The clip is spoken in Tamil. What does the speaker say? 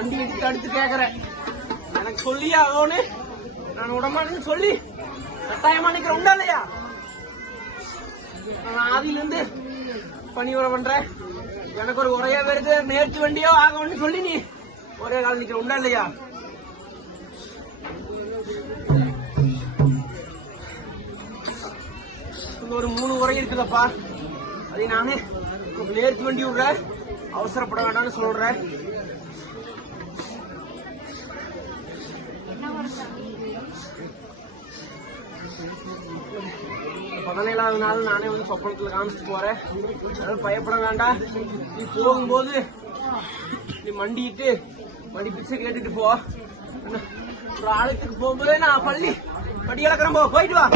வண்டி எடுத்து தடுத்து கேக்குறேன். எனக்கு சொல்லியே ஆகணும். நான் விடமாட்டேன்னு சொல்லி கட்டாயமா நிக்கிற உண்டா இல்லையா? நான் ஆதியில இருந்து பணிவர பண்றேன். எனக்கு ஒரு உரையா வருது. நேற்று வண்டியோ ஆகணும்னு சொல்லி நீ ஒரே காலம் நிக்கிற உண்டா இல்லையா? ஒரு 3 உரை இருக்குதப்பா. அதை நானே நேர்த்தி வண்டி விடுற, அவசரப்பட வேண்டாம்னு சொல்றேன். 17வது நாள் நானே வந்து சொப்பனத்துல காமிச்சிட்டு போறேன். அதனால பயப்பட வேண்டாம். நீ போகும்போது நீ மண்டிட்டு மடி பிச்சை கேட்டுட்டு போ. ஒரு ஆலயத்துக்கு போகும்போதே நான் பள்ளி படி இழக்கிறேன். போயிட்டு வா.